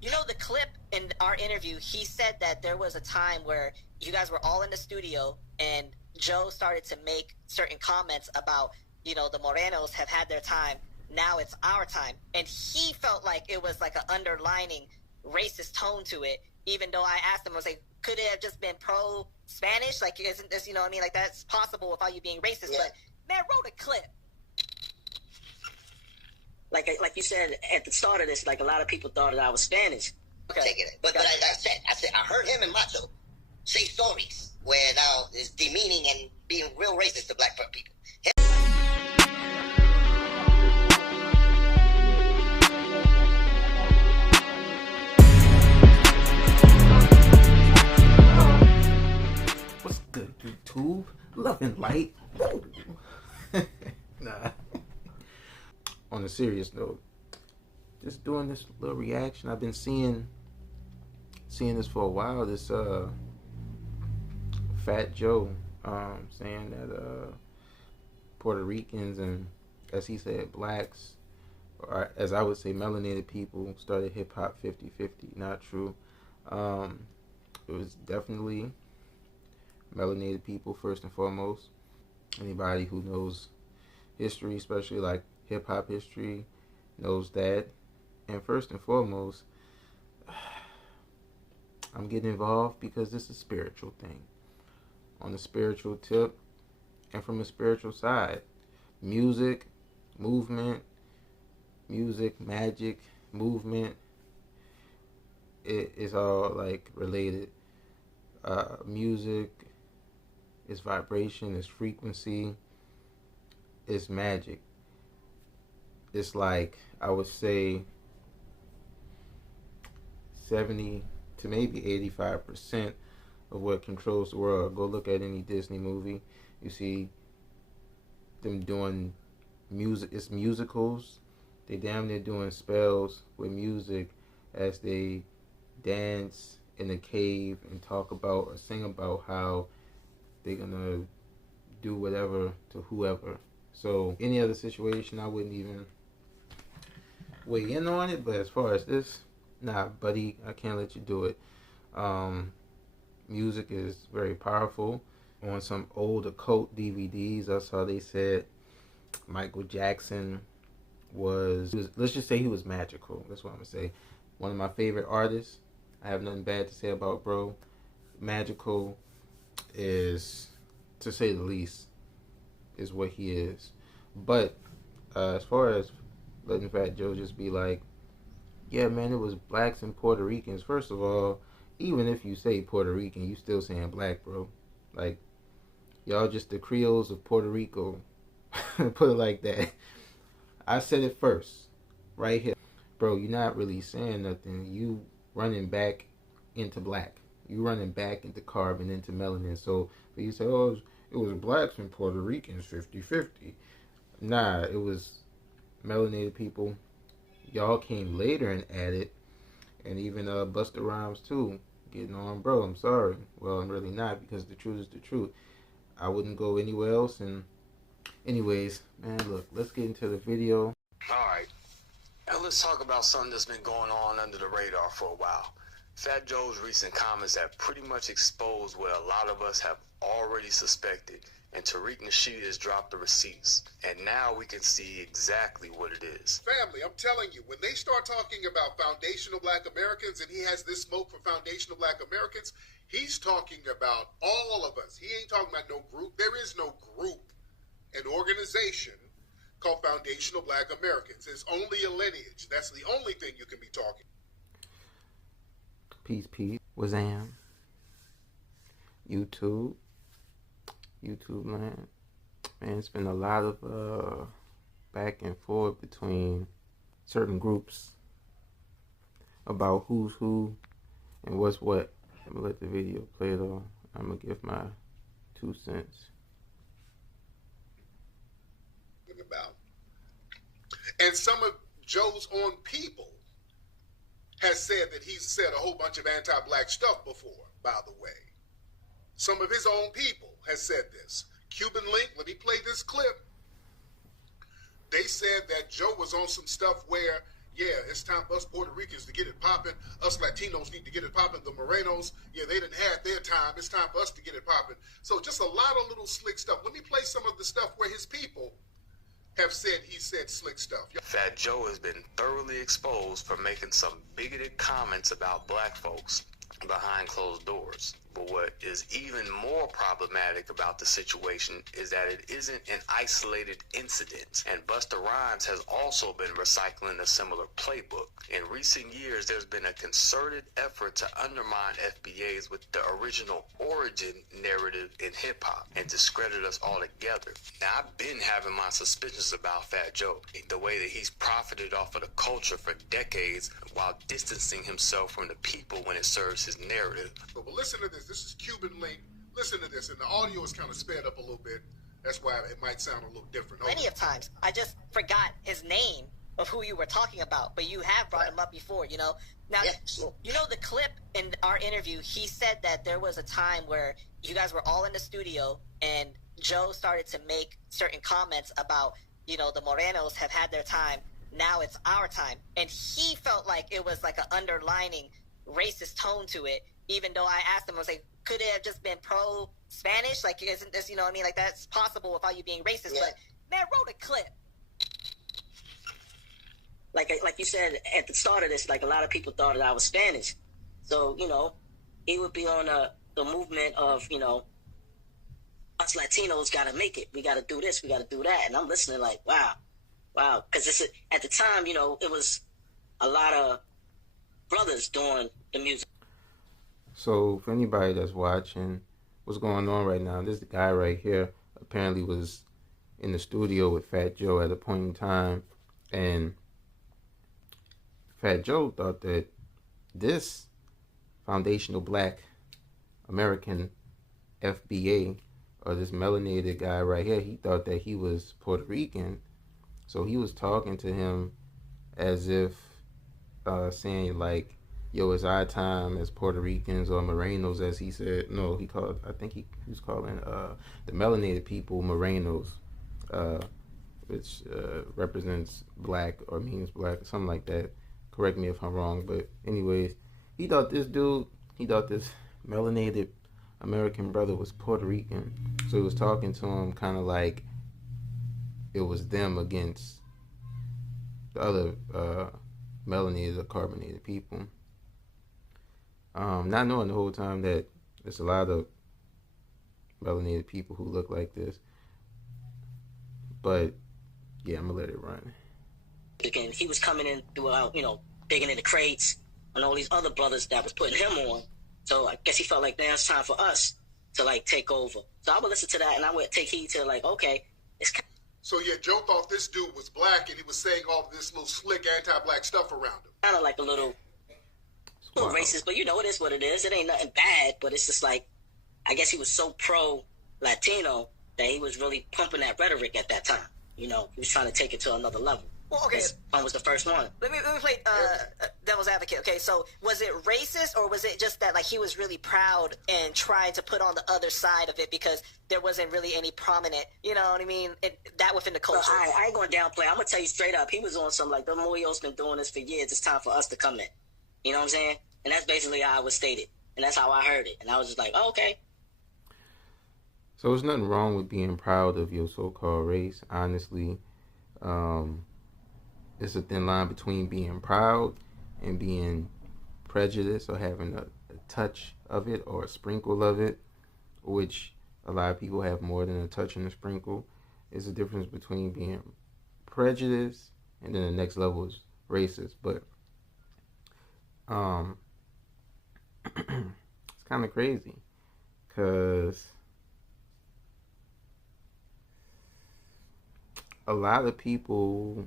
You know, the clip in our interview, he said that there was a time where you guys were all in the studio and Joe started to make certain comments about, you know, the Morenos have had their time. Now it's our time. And he felt like it was like an underlining racist tone to it, even though I asked him, I was like, could it have just been pro-Spanish? Like, isn't this, you know what I mean? Like, that's possible without you being racist. Yeah. But, man, wrote a clip. Like you said at the start of this, like a lot of people thought that I was Spanish. Okay. Taking it. But I said, I heard him and Macho say stories where now it's demeaning and being real racist to black people. What's good, YouTube? Love and light. Nah. On a serious note, just doing this little reaction. I've been seeing this for a while. This Fat Joe saying that Puerto Ricans and, as he said, blacks, or as I would say, melanated people started hip hop 50-50. Not true. It was definitely melanated people first and foremost. Anybody who knows history, especially like hip hop history, knows that. And first and foremost, I'm getting involved because this is a spiritual thing. On the spiritual tip and from a spiritual side, music, movement, magic, movement, it is all like related. Music is vibration, is frequency, is magic. It's like, I would say 70 to maybe 85% of what controls the world. Go look at any Disney movie. You see them doing music. It's musicals. They damn near doing spells with music as they dance in a cave and talk about or sing about how they're gonna do whatever to whoever. So any other situation, I wouldn't even weigh in on it. But as far as this, nah, buddy, I can't let you do it. Music is very powerful. On some old occult DVDs, I saw they said Michael Jackson was, let's just say he was magical. That's what I'm gonna say. One of my favorite artists. I have nothing bad to say about bro. Magical is, to say the least, is what he is. But as far as letting Fat Joe just be like, yeah, man, it was blacks and Puerto Ricans. First of all, even if you say Puerto Rican, you still saying black, bro. Like, y'all just the Creoles of Puerto Rico. Put it like that. I said it first, right here. Bro, you're not really saying nothing. You running back into black. You running back into carbon, into melanin. So, but you say, oh, it was blacks and Puerto Ricans 50-50. Nah, it was melanated people. Y'all came later and added, and even Busta Rhymes too, getting on, bro. I'm sorry. Well, I'm really not, because the truth is the truth. I wouldn't go anywhere else. And anyways, man, look, let's get into the video. All right, now let's talk about something that's been going on under the radar for a while. Fat Joe's recent comments have pretty much exposed what a lot of us have already suspected, and Tariq Nasheed has dropped the receipts, and now we can see exactly what it is. Family, I'm telling you, when they start talking about foundational black Americans, and he has this smoke for foundational black Americans, he's talking about all of us. He ain't talking about no group. There is no group, an organization called Foundational Black Americans. It's only a lineage. That's the only thing you can be talking. Peace, Wazam. YouTube land. Man, it's been a lot of back and forth between certain groups about who's who and what's what. I'm gonna let the video play though. I'm gonna give my 2 cents. About. And some of Joe's own people has said that he's said a whole bunch of anti-black stuff before, by the way. Some of his own people has said this. Cuban Link, let me play this clip. They said that Joe was on some stuff where, yeah, it's time for us Puerto Ricans to get it poppin'. popping. Us Latinos need to get it popping. The Morenos, yeah, they didn't have their time. It's time for us to get it popping. So just a lot of little slick stuff. Let me play some of the stuff where his people have said he said slick stuff. Fat Joe has been thoroughly exposed for making some bigoted comments about black folks behind closed doors. But what is even more problematic about the situation is that it isn't an isolated incident, and Busta Rhymes has also been recycling a similar playbook. In recent years, there's been a concerted effort to undermine FBAs with the original origin narrative in hip-hop and discredit us altogether. Now, I've been having my suspicions about Fat Joe, the way that he's profited off of the culture for decades while distancing himself from the people when it serves his narrative. But listen to this. This is Cuban Link. Listen to this. And the audio is kind of sped up a little bit. That's why it might sound a little different. Plenty of times. I just forgot his name of who you were talking about, but you have brought him up before, you know? Now, you know the clip in our interview, he said that there was a time where you guys were all in the studio and Joe started to make certain comments about, you know, the Morenos have had their time. Now it's our time. And he felt like it was like an underlining racist tone to it, even though I asked him, I was like, could it have just been pro-Spanish? Like, isn't this, you know what I mean? Like, that's possible without you being racist. Yeah. But, man, roll a clip. Like you said at the start of this, like, a lot of people thought that I was Spanish. So, you know, he would be on the movement of, you know, us Latinos got to make it. We got to do this. We got to do that. And I'm listening like, wow. Because at the time, you know, it was a lot of brothers doing the music. So for anybody that's watching, what's going on right now, this guy right here apparently was in the studio with Fat Joe at a point in time, and Fat Joe thought that this foundational black American FBA, or this melanated guy right here, he thought that he was Puerto Rican. So he was talking to him as if saying like, yo, it's our time as Puerto Ricans or Morenos, as he said. No, I think he was calling the melanated people Morenos, which represents black or means black, something like that. Correct me if I'm wrong, but anyways, he thought this melanated American brother was Puerto Rican. So he was talking to him kind of like it was them against the other melanated or carbonated people. Not knowing the whole time that there's a lot of melanated people who look like this. But yeah, I'm gonna let it run. Again, he was coming in throughout, you know, digging in the crates and all these other brothers that was putting him on. So I guess he felt like now it's time for us to like take over. So I would listen to that and I would take heed to like, okay, it's so yeah, Joe thought this dude was black and he was saying all of this little slick anti-black stuff around him. Kind of like a little racist, but you know, it is what it is. It ain't nothing bad, but it's just like, I guess he was so pro-Latino that he was really pumping that rhetoric at that time. You know, he was trying to take it to another level. Well, okay. This one was the first one. Let me play devil's advocate. Okay, so was it racist or was it just that like he was really proud and trying to put on the other side of it because there wasn't really any prominent, you know what I mean, that within the culture? Well, I ain't going to downplay. I'm going to tell you straight up. He was on some like, the Moyos been doing this for years. It's time for us to come in. You know what I'm saying? And that's basically how it was stated. And that's how I heard it. And I was just like, oh, okay. So there's nothing wrong with being proud of your so-called race, honestly. It's a thin line between being proud and being prejudiced or having a touch of it or a sprinkle of it, which a lot of people have more than a touch and a sprinkle. There's a difference between being prejudiced and then the next level is racist. But it's kind of crazy because a lot of people,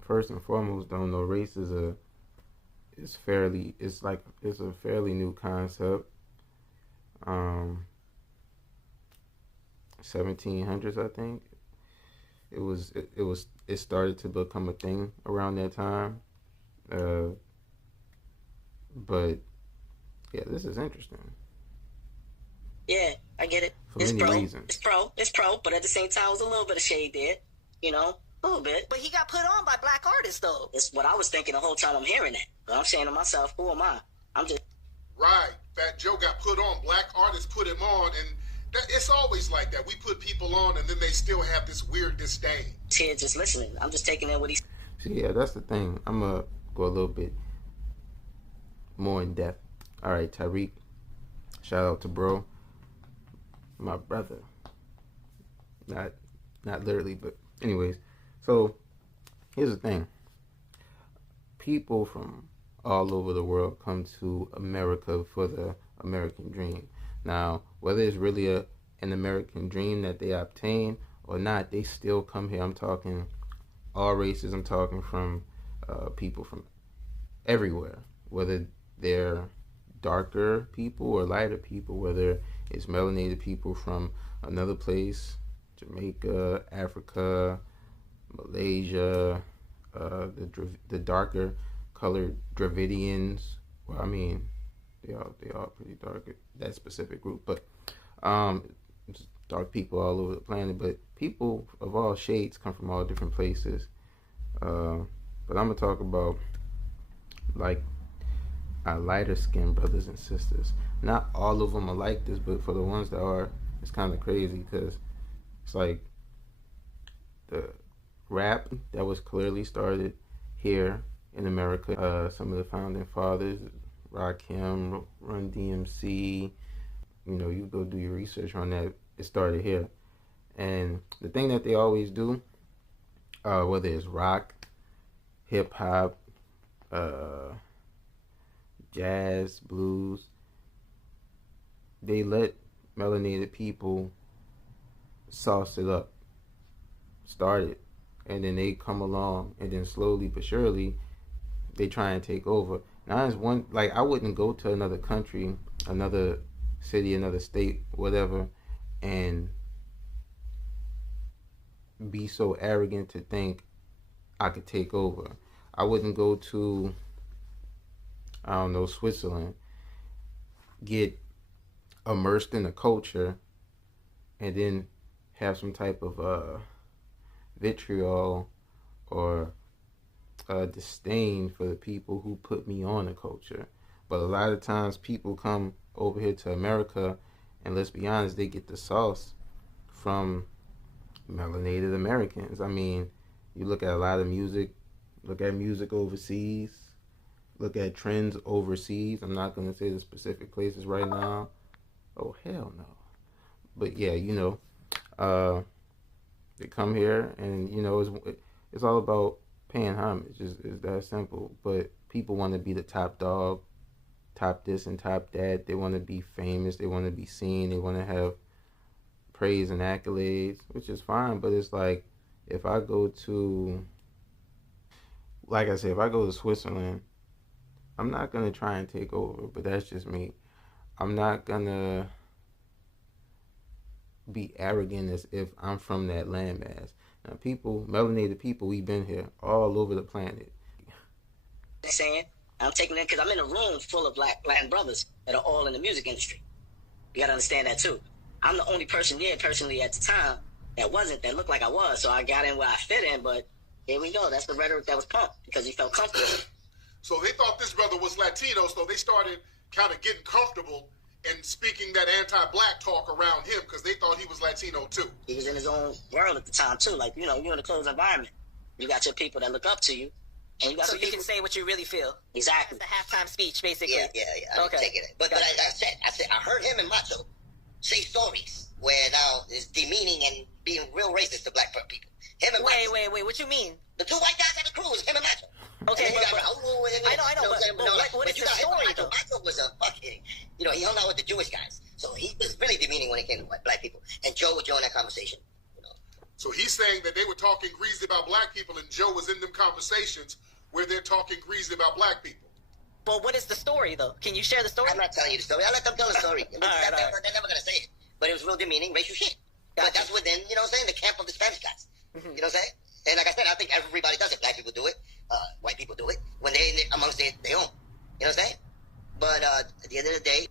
first and foremost, don't know race is a fairly new concept. 1700s, I think. It started to become a thing around that time. But yeah, this is interesting. Yeah, I get it. For many reasons. It's pro, but at the same time, it was a little bit of shade there, you know? A little bit. But he got put on by black artists, though. It's what I was thinking the whole time I'm hearing that. But I'm saying to myself, who am I? I'm just... Right. Fat Joe got put on. Black artists put him on, and it's always like that. We put people on, and then they still have this weird disdain. Here just listening. I'm just taking in what he's... See, yeah, that's the thing. I'm going to go a little bit more in depth. All right, Tariq. Shout out to bro. My brother. Not literally, but anyways. So, here's the thing. People from all over the world come to America for the American dream. Now, whether it's really an American dream that they obtain or not, they still come here. I'm talking all races. I'm talking from people from everywhere, whether they're darker people or lighter people, whether it's melanated people from another place, Jamaica, Africa, Malaysia, the darker colored Dravidians. Well, I mean, they all pretty dark, that specific group, but dark people all over the planet. But people of all shades come from all different places. But I'm gonna talk about like our lighter skinned brothers and sisters. Not all of them are like this, but for the ones that are, it's kind of crazy because it's like the rap that was clearly started here in America. Some of the founding fathers, Rakim, Run DMC, you go do your research on that. It started here. And the thing that they always do, whether it's rock, hip hop, jazz, blues, they let melanated people sauce it up, start it, and then they come along, and then slowly but surely they try and take over. Now, it's one, like, I wouldn't go to another country, another city, another state, whatever, and be so arrogant to think I could take over. I wouldn't go to, I don't know, Switzerland, get immersed in the culture, and then have some type of vitriol or disdain for the people who put me on the culture. But a lot of times people come over here to America, and let's be honest, they get the sauce from melanated Americans. I mean, you look at a lot of music, look at music overseas, look at trends overseas. I'm not going to say the specific places right now. Oh, hell no. But yeah, they come here, and, it's all about paying homage. It's that simple. But people want to be the top dog, top this and top that. They want to be famous. They want to be seen. They want to have praise and accolades, which is fine. But it's like, if I go to, like I said, if I go to Switzerland, I'm not going to try and take over, but that's just me. I'm not going to be arrogant as if I'm from that landmass. Now, melanated people, we've been here all over the planet. Saying, I'm taking it because I'm in a room full of Latin brothers that are all in the music industry. You got to understand that too. I'm the only person there personally at the time that looked like I was, so I got in where I fit in, but here we go. That's the rhetoric that was pumped because he felt comfortable. So they thought this brother was Latino, so they started kind of getting comfortable and speaking that anti-black talk around him because they thought he was Latino too. He was in his own world at the time too. Like, you're in a closed environment. You got your people that look up to you. And you got so you can say what you really feel. Exactly. That's the halftime speech, basically. Yeah. I'm taking it. But I said, I heard him and Macho say stories where now is demeaning and being real racist to black people. Him and Macho. Wait. What you mean? The two white guys at the cruise, him and Macho. Okay, I know. But what is the story, though? Macho was a fucking, he hung out with the Jewish guys, so he was really demeaning when it came to black people. And Joe would join that conversation. So he's saying that they were talking greasy about black people, and Joe was in them conversations where they're talking greasy about black people. Well, what is the story, though? Can you share the story? I'm not telling you the story. I'll let them tell the story. They're never going to say it. But it was real demeaning, racial shit. Gotcha. But that's within, the camp of the Spanish guys. Mm-hmm. You know what I'm saying? And like I said, I think everybody does it. Black people do it. White people do it when they're amongst their own. You know what I'm saying? But at the end of the day,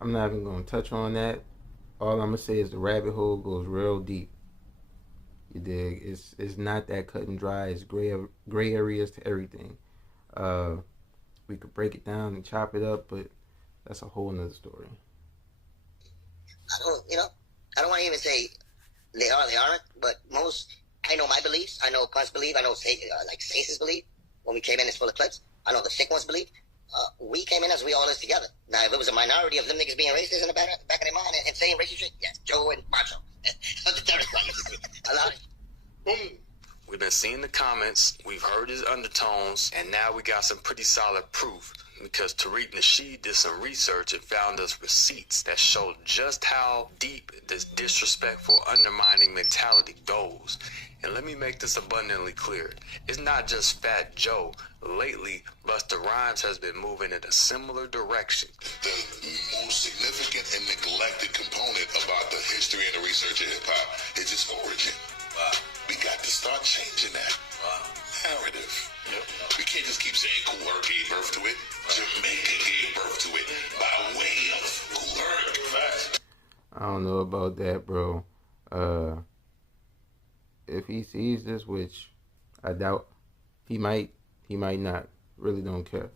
I'm not even going to touch on that. All I'm going to say is the rabbit hole goes real deep. You dig? It's not that cut and dry. It's gray areas to everything. We could break it down and chop it up, but that's a whole nother story. I don't want to even say they aren't, but I know my beliefs. I know Punch believe. I know like Stasis believe. When we came in, it's full of clips. I know the sick ones believe. We came in as we all is together. Now, if it was a minority of them niggas being racist in the back of their mind and saying racist shit, yes, Joe and Macho. Boom. We've been seeing the comments, we've heard his undertones, and now we got some pretty solid proof because Tariq Nasheed did some research and found us receipts that show just how deep this disrespectful, undermining mentality goes. And let me make this abundantly clear. It's not just Fat Joe. Lately, Busta Rhymes has been moving in a similar direction. The most significant and neglected component about the history and the research of hip-hop is its origin. Wow. We got to start changing that narrative. Yep. We can't just keep saying Kool Herc gave birth to it. Jamaica gave birth to it by way of Kool Herc. Facts. I don't know about that, bro. If he sees this, which I doubt, he might not. Really don't care.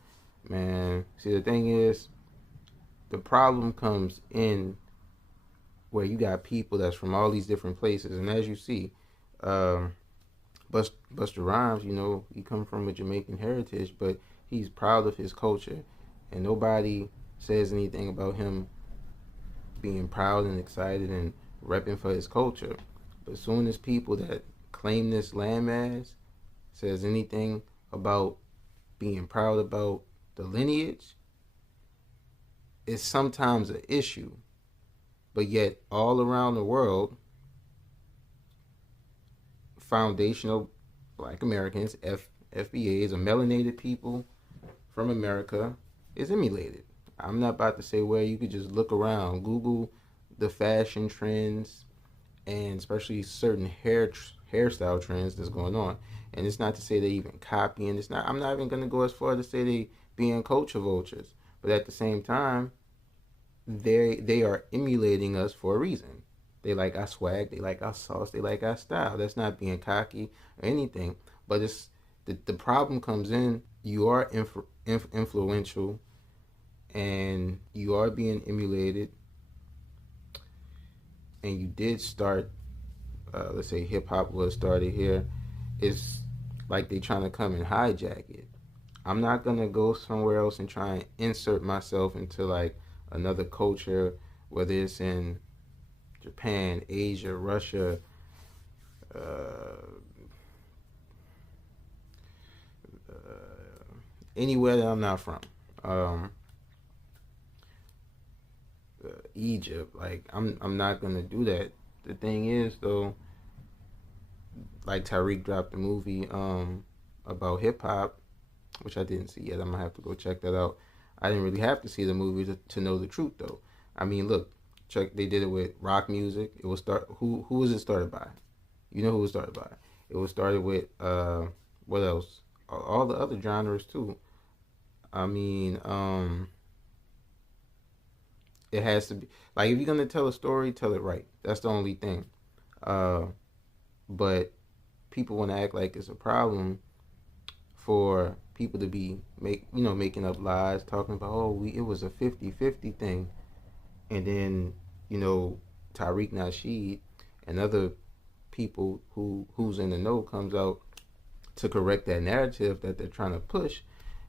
Man, see, the thing is, the problem comes in where you got people that's from all these different places. And as you see, Busta Rhymes, he come from a Jamaican heritage, but he's proud of his culture. And nobody says anything about him being proud and excited and repping for his culture. But as soon as people that claim this landmass says anything about being proud about the lineage, it's sometimes an issue. But yet, all around the world, foundational Black Americans, FBAs, or melanated people from America, is emulated. I'm not about to say where. You could just look around, Google the fashion trends, and especially certain hairstyle trends that's going on. And it's not to say they even copying. I'm not even going to go as far to say they being culture vultures. But at the same time, they are emulating us for a reason. They like our swag, they like our sauce, they like our style. That's not being cocky or anything. But it's the problem comes in, you are influential and you are being emulated. And you did start, let's say hip-hop was started here. It's like they trying to come and hijack it. I'm not going to go somewhere else and try and insert myself into like another culture, whether it's in Japan, Asia, Russia, anywhere that I'm not from. Egypt, like I'm not gonna do that. The thing is though, like Tariq dropped a movie about hip hop, which I didn't see yet. I'm gonna have to go check that out. I didn't really have to see the movie to know the truth though. I mean, look, check, they did it with rock music. It was who was it started by? You know who it was started by? It was started with what else? All the other genres too. I mean, it has to be, like, if you're gonna tell a story, tell it right. That's the only thing. But people want to act like it's a problem for people to be making up lies, talking about, it was a 50-50 thing, and then Tariq Nasheed and other people who's in the know comes out to correct that narrative that they're trying to push,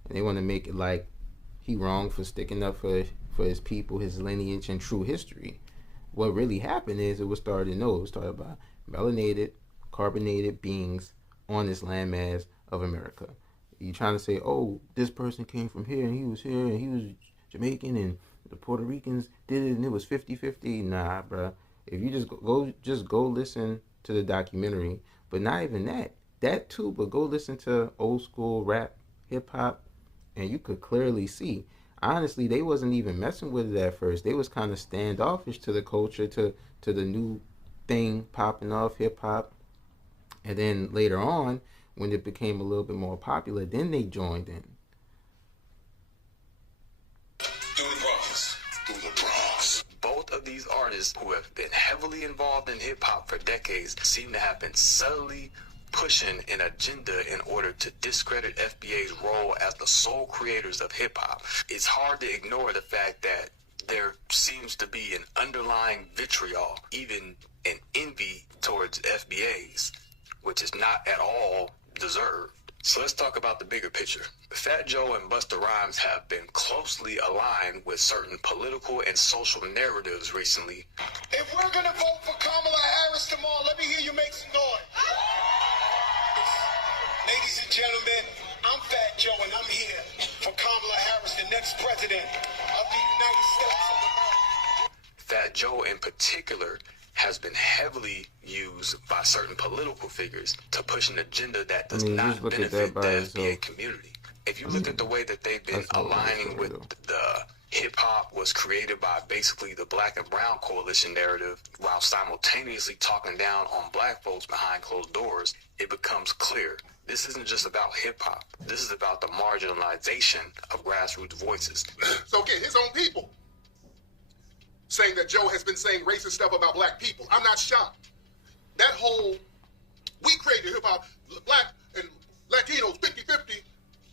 and they want to make it like he wrong for sticking up for his people, his lineage, and true history. What really happened is it was started by melanated, carbonated beings on this landmass of America. You trying to say, this person came from here and he was here and he was Jamaican and the Puerto Ricans did it and it was 50-50. Nah, bruh. If you just go listen to the documentary, but not even that too, but go listen to old school rap, hip hop, and you could clearly see. Honestly, they wasn't even messing with it at first. They was kind of standoffish to the culture, to the new thing popping off, hip hop. And then later on, when it became a little bit more popular, then they joined in. Through the Bronx. Both of these artists who have been heavily involved in hip-hop for decades seem to have been subtly pushing an agenda in order to discredit FBA's role as the sole creators of hip-hop. It's hard to ignore the fact that there seems to be an underlying vitriol, even an envy towards FBA's, which is not at all deserved. So let's talk about the bigger picture. Fat Joe and Busta Rhymes have been closely aligned with certain political and social narratives recently. If we're gonna vote for Kamala Harris tomorrow, let me hear you make some noise. Ladies and gentlemen, I'm Fat Joe and I'm here for Kamala Harris, the next president of the United States of America. Fat Joe in particular has been heavily used by certain political figures to push an agenda that does not benefit the FBA community. If you look at the way that they've been aligning with the hip-hop was created by basically the black and brown coalition narrative while simultaneously talking down on black folks behind closed doors, it becomes clear. This isn't just about hip-hop. This is about the marginalization of grassroots voices. So again, his own people saying that Joe has been saying racist stuff about black people. I'm not shocked. That whole, we created hip-hop, black and Latinos 50-50,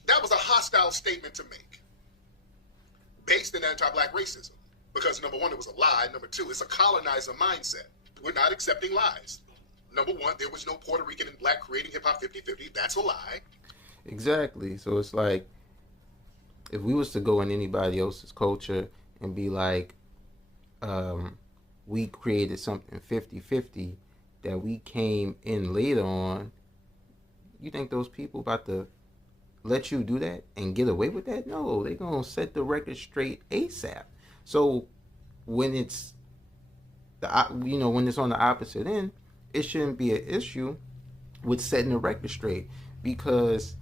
that was a hostile statement to make based in anti-black racism. Because number one, it was a lie. Number two, it's a colonizer mindset. We're not accepting lies. Number one, there was no Puerto Rican and black creating hip-hop 50-50. That's a lie. Exactly. So it's like, if we was to go in anybody else's culture and be like, we created something 50-50 that we came in later on, you think those people about to let you do that and get away with that? No, they're going to set the record straight ASAP. So when it's, when it's on the opposite end, it shouldn't be an issue with setting the record straight because,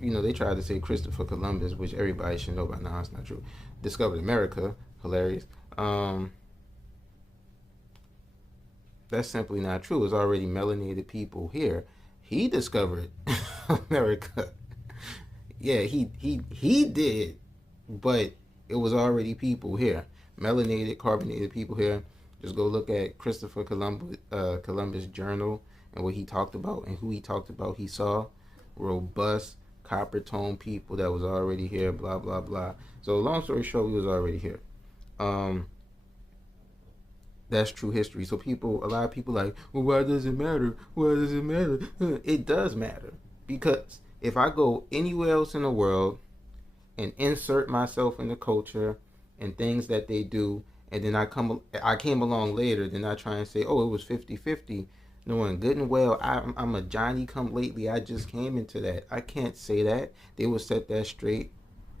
they tried to say Christopher Columbus, which everybody should know by now, it's not true, discovered America. Hilarious. That's simply not true. It's already melanated people here. He discovered America. Yeah, he did, but it was already people here. Melanated, carbonated people here. Just go look at Christopher Columbus' journal and what he talked about and who he talked about. He saw robust, copper-toned people that was already here, blah, blah, blah. So long story short, we was already here. That's true history. So a lot of people like, well, why does it matter? Why does it matter? It does matter. Because if I go anywhere else in the world and insert myself in the culture and things that they do, and then I came along later, then I try and say, oh, it was 50-50, knowing good and well I'm a Johnny come lately, I just came into that. I can't say that. They will set that straight.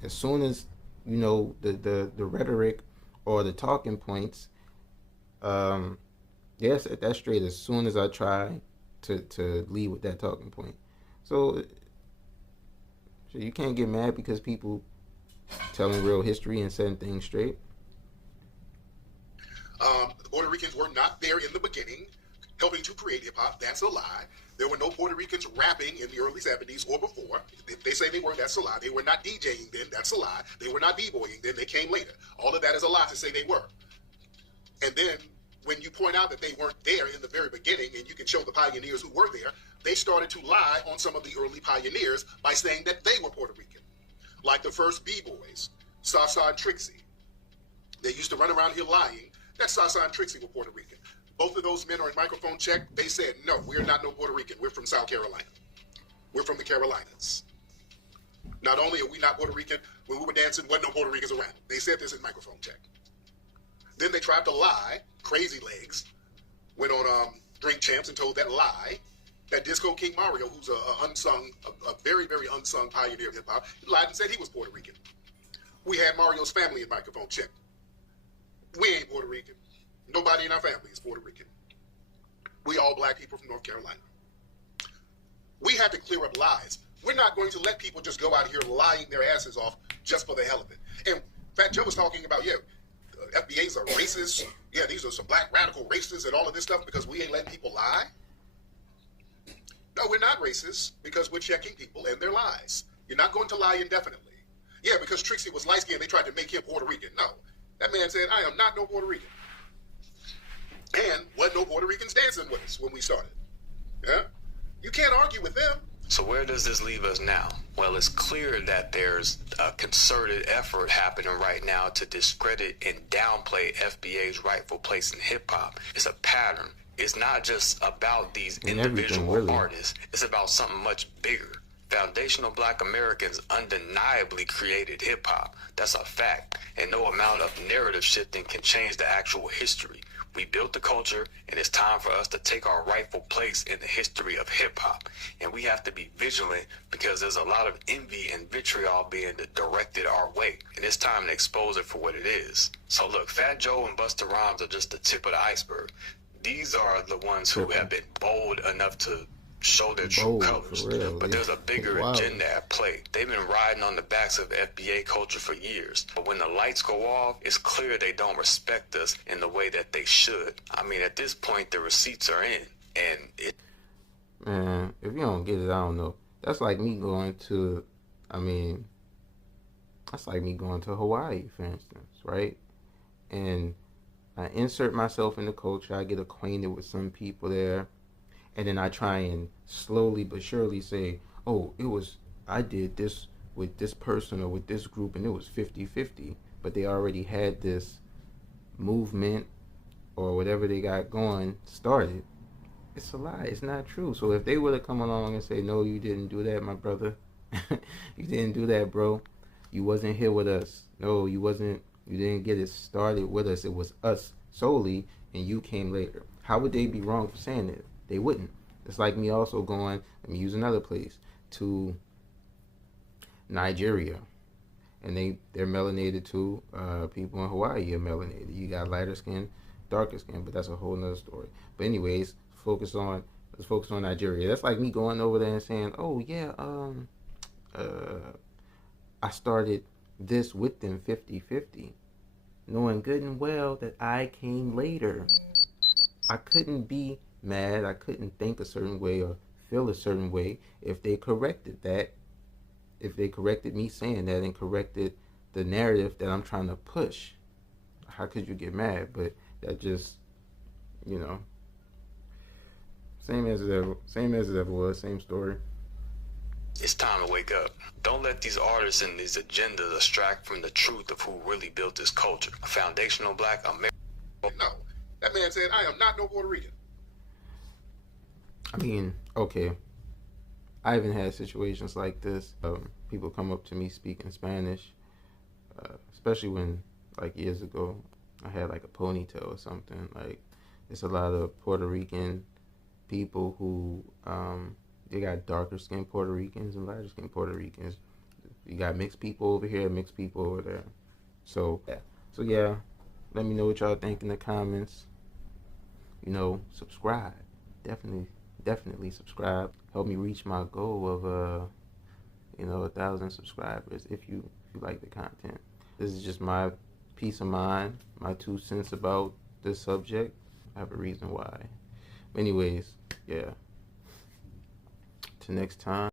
As soon as, the rhetoric or the talking points, they'll set that straight as soon as I try to lead with that talking point. So you can't get mad because people telling real history and setting things straight. The Puerto Ricans were not there in the beginning, helping to create hip-hop. That's a lie. There were no Puerto Ricans rapping in the early 70s or before. If they say they were, that's a lie. They were not DJing then. That's a lie. They were not b-boying then. They came later. All of that is a lie to say they were. And then when you point out that they weren't there in the very beginning and you can show the pioneers who were there, they started to lie on some of the early pioneers by saying that they were Puerto Rican. Like the first b-boys, Sasa and Trixie. They used to run around here lying that Sasa and Trixie were Puerto Rican. Both of those men are in microphone check. They said, no, we're not no Puerto Rican. We're from South Carolina. We're from the Carolinas. Not only are we not Puerto Rican, when we were dancing, wasn't no Puerto Ricans around. They said this in microphone check. Then they tried to lie. Crazy Legs went on Drink Champs and told that lie that Disco King Mario, who's a very, very unsung pioneer of hip-hop, lied and said he was Puerto Rican. We had Mario's family in microphone check. We ain't Puerto Rican. Nobody in our family is Puerto Rican. We all black people from North Carolina. We had to clear up lies. We're not going to let people just go out here lying their asses off just for the hell of it. And Fat Joe was talking about, FBAs are racist. Yeah, these are some black radical racists and all of this stuff because we ain't letting people lie. No, we're not racist because we're checking people and their lies. You're not going to lie indefinitely. Yeah, because Trixie was light-skinned, they tried to make him Puerto Rican. No. That man said, I am not no Puerto Rican. And wasn't no Puerto Ricans dancing with us when we started. Yeah? You can't argue with them. So where does this leave us now? Well, it's clear that there's a concerted effort happening right now to discredit and downplay FBA's rightful place in hip-hop. It's a pattern. It's not just about these individual artists. It's about something much bigger. Foundational Black Americans undeniably created hip-hop. That's a fact. And no amount of narrative shifting can change the actual history. We built the culture, and it's time for us to take our rightful place in the history of hip-hop. And we have to be vigilant because there's a lot of envy and vitriol being directed our way. And it's time to expose it for what it is. So look, Fat Joe and Busta Rhymes are just the tip of the iceberg. These are the ones who have been bold enough to show their true colors. But there's a bigger agenda at play. They've been riding on the backs of FBA culture for years. But when the lights go off, it's clear they don't respect us in the way that they should. I mean, at this point, the receipts are in. And it... Man, if you don't get it, I don't know. That's like me going to, that's like me going to Hawaii, for instance, right? And I insert myself in the culture. I get acquainted with some people there. And then I try and slowly but surely say, oh, I did this with this person or with this group, and it was 50-50. But they already had this movement or whatever they got going started. It's a lie. It's not true. So if they would have come along and say, no, you didn't do that, my brother. You didn't do that, bro. You wasn't here with us. No, you didn't get it started with us. It was us solely, and you came later. How would they be wrong for saying it? They wouldn't. It's like me also going, let me use another place, to Nigeria. And they're melanated too. People in Hawaii are melanated. You got lighter skin, darker skin, but that's a whole nother story. But anyways, let's focus on Nigeria. That's like me going over there and saying, oh yeah, I started this with them 50-50, knowing good and well that I came later. I couldn't be mad. I couldn't think a certain way or feel a certain way if they corrected that, if they corrected me saying that and corrected the narrative that I'm trying to push. How could you get mad? But that just, same as it ever was, same story. It's time to wake up. Don't let these artists and these agendas distract from the truth of who really built this culture. A foundational Black America. No, that man said, I am not no Puerto Rican. Okay. I even had situations like this. People come up to me speaking Spanish, especially when, like, years ago, I had, like, a ponytail or something. Like, it's a lot of Puerto Rican people who, they got darker skinned Puerto Ricans and lighter skinned Puerto Ricans. You got mixed people over here, mixed people over there. So yeah, let me know what y'all think in the comments. Subscribe. Definitely subscribe. Help me reach my goal of 1,000 subscribers if you like the content. This is just my peace of mind, my 2 cents about this subject. I have a reason why. Anyways, yeah. Till next time.